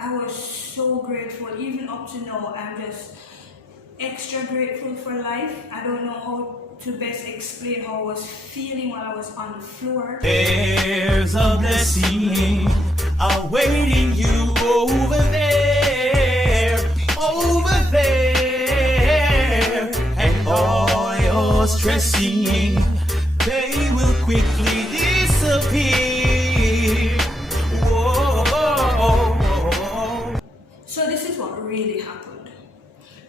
I was so grateful. Even up to now, I'm just extra grateful for life. I don't know how to best explain how I was feeling while I was on the floor. There's a blessing awaiting you over there, and all your stressing, they will quickly disappear. Whoa. So this is what really happened.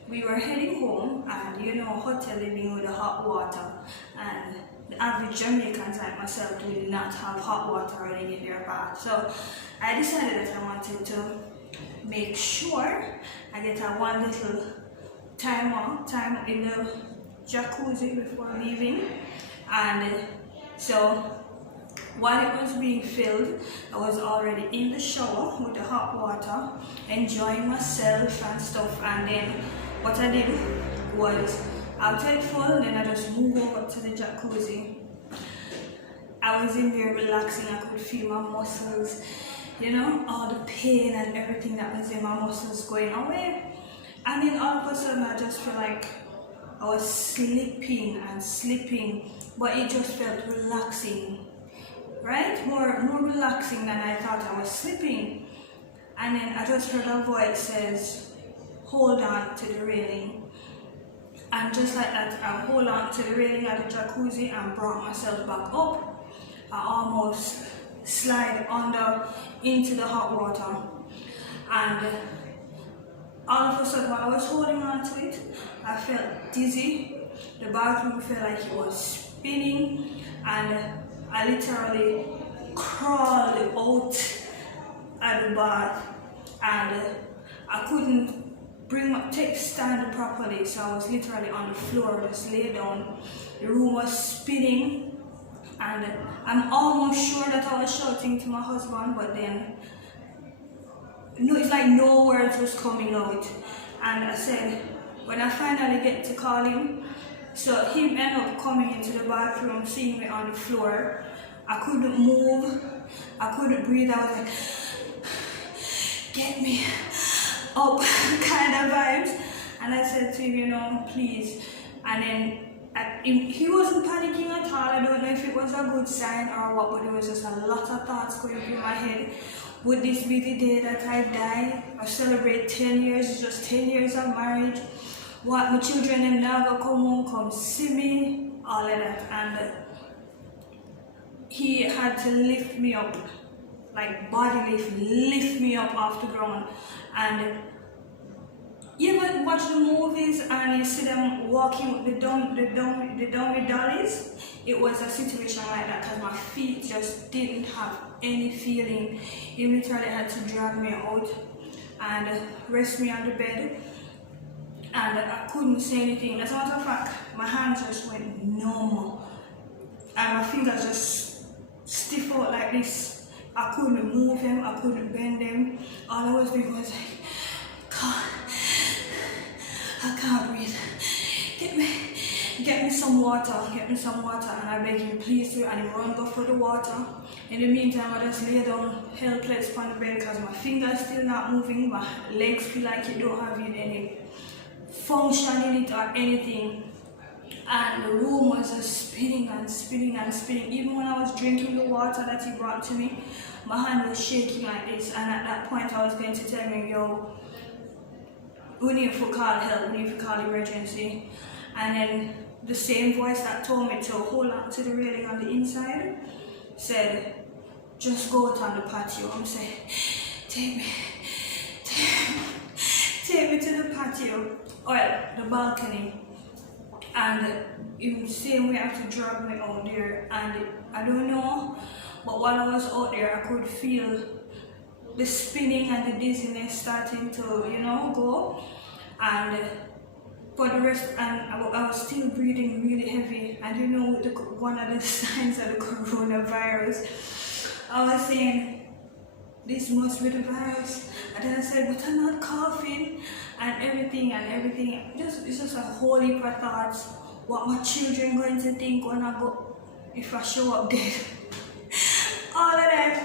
We were heading home, and you know, hotel living with the hot water, and the average Jamaicans like myself do not have hot water running in their bath. So I decided that I wanted to make sure I get a one little time in the jacuzzi before leaving. And so while it was being filled, I was already in the shower with the hot water, enjoying myself and stuff. And then what I did was, after it full, then I just moved over to the jacuzzi. I was in there relaxing. I could feel my muscles, you know, all the pain and everything that was in my muscles going away. And then all of a sudden I just felt like I was slipping, but it just felt relaxing, right? More relaxing than I thought I was slipping. And then I just heard a voice says, hold on to the railing. And just like that, I hold on to the railing of the jacuzzi and brought myself back up. I almost slide into the hot water. And all of a sudden, while I was holding on to it, I felt dizzy. The bathroom felt like it was spinning, and I literally crawled out of the bath, and I couldn't stand properly, so I was literally on the floor, just lay down. The room was spinning, and I'm almost sure that I was shouting to my husband, but then it's like no words was coming out. And I said, when I finally get to call him, so him ended up coming into the bathroom, seeing me on the floor. I couldn't move, I couldn't breathe. I was like, get me up kind of vibes. And I said to him, you know, please. And then he wasn't panicking at all. I don't know if it was a good sign or what, but there was just a lot of thoughts going through my head. Would this be the day that I die? I celebrate 10 years, it's just 10 years of marriage. What, my children them now gonna come home, come see me, all of that. And he had to lift me up, like body lift me up off the ground. And you ever watch the movies and you see them walking with the dummy dollies? It was a situation like that, because my feet just didn't have any feeling. He literally had to drag me out and rest me on the bed, and I couldn't say anything. As a matter of fact, my hands just went numb and my fingers just stiff out like this. I couldn't move them, I couldn't bend them. All I was doing was like, God, I can't breathe. Get me some water, and I beg you, please do. And he run go for the water. In the meantime, I just lay down helpless on the bed because my fingers still not moving, my legs feel like it don't have any function in it or anything. And the room was just spinning and spinning and spinning. Even when I was drinking the water that he brought to me, my hand was shaking like this. And at that point, I was going to tell him, yo, we need to call help, we need to call emergency. And then the same voice that told me to hold on to the railing on the inside said, just go out on the patio. I'm saying, take me to the patio, or the balcony. And in the same way, I have to drag me out there. And I don't know, but while I was out there, I could feel the spinning and the dizziness starting to, go. And for the rest, and I was still breathing really heavy. And one of the signs of the coronavirus, I was saying, this must be the virus. And then I said, but I'm not coughing, and everything. It's just a whole heap of thoughts. What my children going to think when I go, if I show up dead. All of that.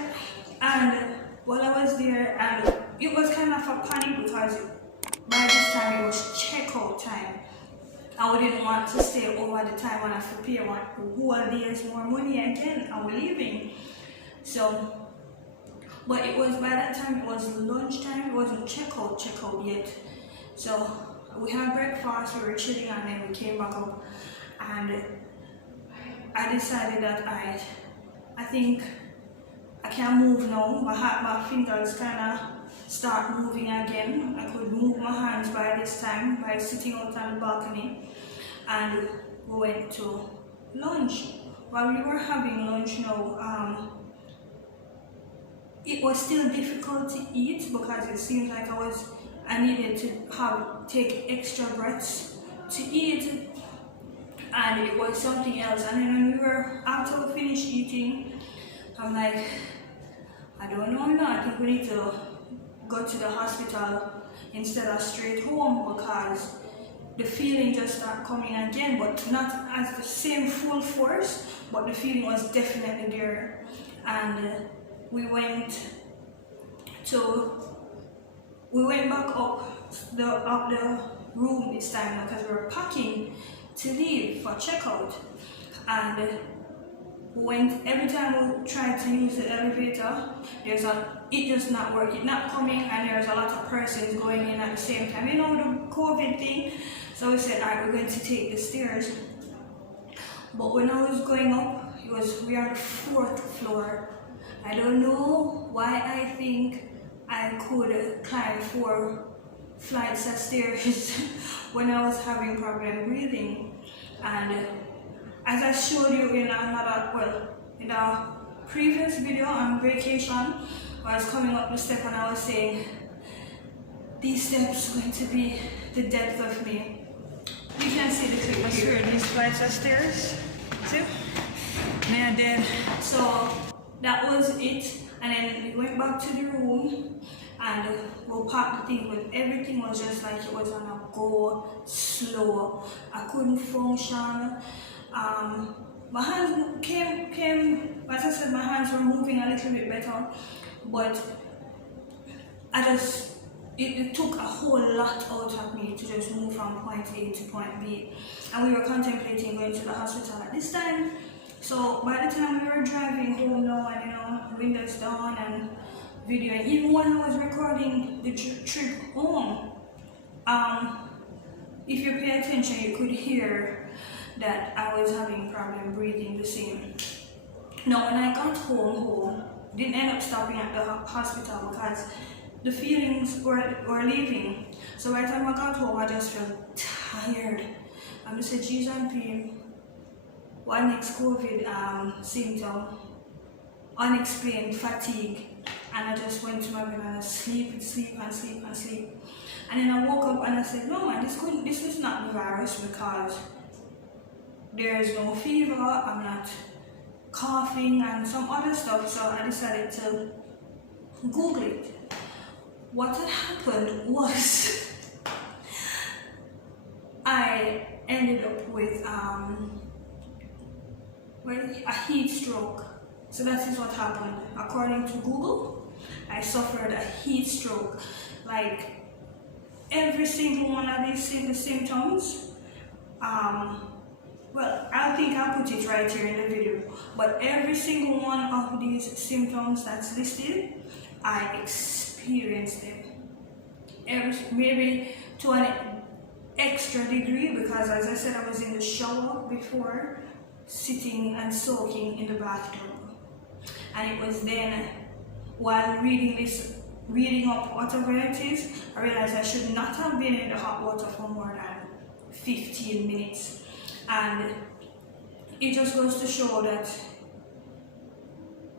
And while I was there, and it was kind of a panic because by this time it was checkout time. I didn't want to stay over the time and have to pay one whole day's more money again, and we're leaving. So, but it was by that time it was lunchtime, it wasn't checkout yet. So we had breakfast, we were chilling, and then we came back up, and I decided that I think I can move now. My fingers kind of start moving again. I could move my hands by this time by sitting out on the balcony, and we went to lunch. While we were having lunch now, it was still difficult to eat because it seemed like I needed to take extra breaths to eat, and it was something else. And then when we were after we finished eating, I'm like, I don't know now, I think we need to go to the hospital instead of straight home, because the feeling just started coming again, but not as the same full force, but the feeling was definitely there. And we went back up the room this time because we were packing to leave for checkout, and every time we tried to use the elevator, it does not work, it's not coming, and there's a lot of persons going in at the same time, you know, the COVID thing. So we said, alright, we're going to take the stairs. But when I was going up, we were on the 4th floor. I don't know why I think I could climb 4 flights of stairs when I was having problem breathing. And as I showed you in a previous video on vacation, I was coming up the step and I was saying, these steps are going to be the depth of me. You can see the clip here, these flights of stairs. See? And I did. So that was it. And then we went back to the room and we packed the thing, but everything was just like it was on a go slow. I couldn't function. My hands came, as I said, my hands were moving a little bit better, but it took a whole lot out of me to just move from point A to point B. And we were contemplating going to the hospital at this time. So by the time we were driving home now, and you know, windows down and videoing, even when I was recording the trip home, if you pay attention, you could hear that I was having problem breathing the same. Now when I got home, didn't end up stopping at the hospital because the feelings were leaving. So by the time I got home, I just felt tired. I said, geez, and pain. One next COVID symptom, unexplained fatigue. And I just went to my bed and I sleep. And then I woke up and I said, no man, this is not the virus because there is no fever, I'm not coughing and some other stuff. So I decided to Google it. What had happened was I ended up with a heat stroke. So that is what happened. According to Google, I suffered a heat stroke. Like every single one of these symptoms, well, I think I'll put it right here in the video, but every single one of these symptoms that's listed, I experienced them. Maybe to an extra degree, because as I said, I was in the shower before, sitting and soaking in the bathtub. And it was then, while reading up whatever it is, I realized I should not have been in the hot water for more than 15 minutes. And it just goes to show that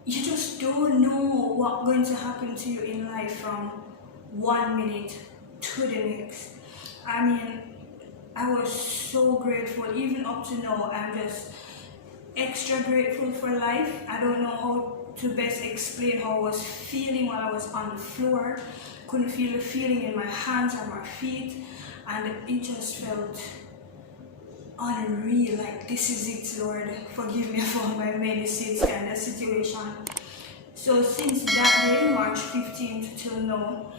you just don't know what's going to happen to you in life from 1 minute to the next. I mean, I was so grateful. Even up to now, I'm just extra grateful for life. I don't know how to best explain how I was feeling while I was on the floor. Couldn't feel the feeling in my hands or my feet, and it just felt unreal. Like, this is it, Lord, forgive me for my many sins kind of situation. So since that day, March 15th till now,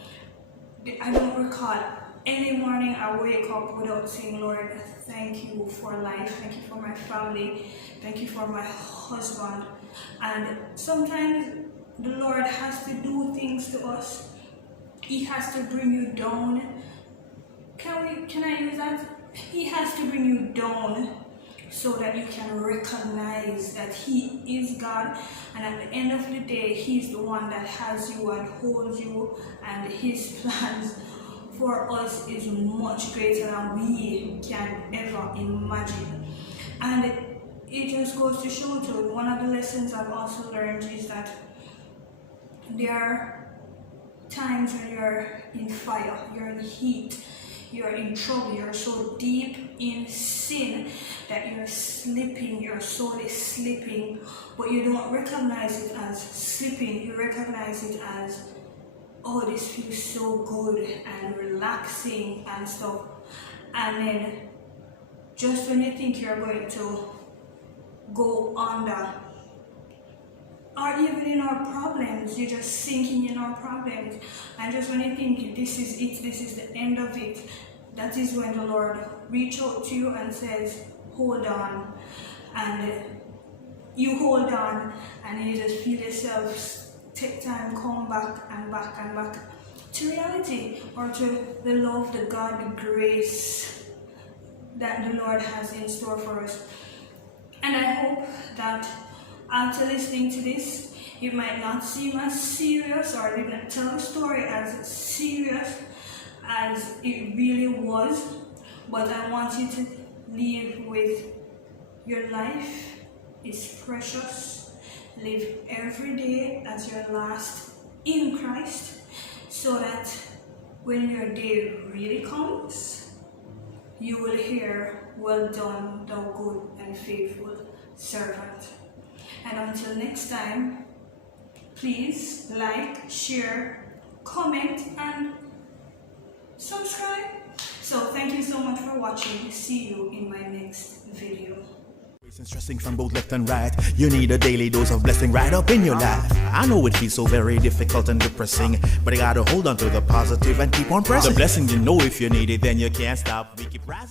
I don't recall any morning I wake up without saying, Lord, thank you for life, thank you for my family, thank you for my husband. And sometimes the Lord has to do things to us. He has to bring you down. Can I use that? He has to bring you down so that you can recognize that He is God, and at the end of the day, He's the one that has you and holds you, and His plans for us is much greater than we can ever imagine. And it just goes to show too, one of the lessons I've also learned is that there are times when you're in fire, you're in heat, you're in trouble, you're so deep in sin that you're slipping, your soul is slipping, but you don't recognize it as slipping, you recognize it as, oh, this feels so good and relaxing and stuff. And then just when you think you're going to go under, or even in our problems, you're just sinking in our problems, and just when you think this is it, this is the end of it, that is when the Lord reaches out to you and says, hold on. And you hold on, and you just feel yourself take time, come back and back and back to reality, or to the love, the God, the grace that the Lord has in store for us. And I hope that after listening to this, it might not seem as serious, or I didn't tell the story as serious as it really was, but I want you to leave with your life is precious. Live every day as your last in Christ, so that when your day really comes, you will hear, well done, thou good and faithful servant. And until next time, please like, share, comment, and subscribe. So thank you so much for watching. See you in my next video. Stressing from both left and right, you need a daily dose of blessing right up in your life. I know it feels so very difficult and depressing, but you gotta hold on to the positive and keep on pressing. The blessing, you know, if you need it, then you can't stop. We keep rising.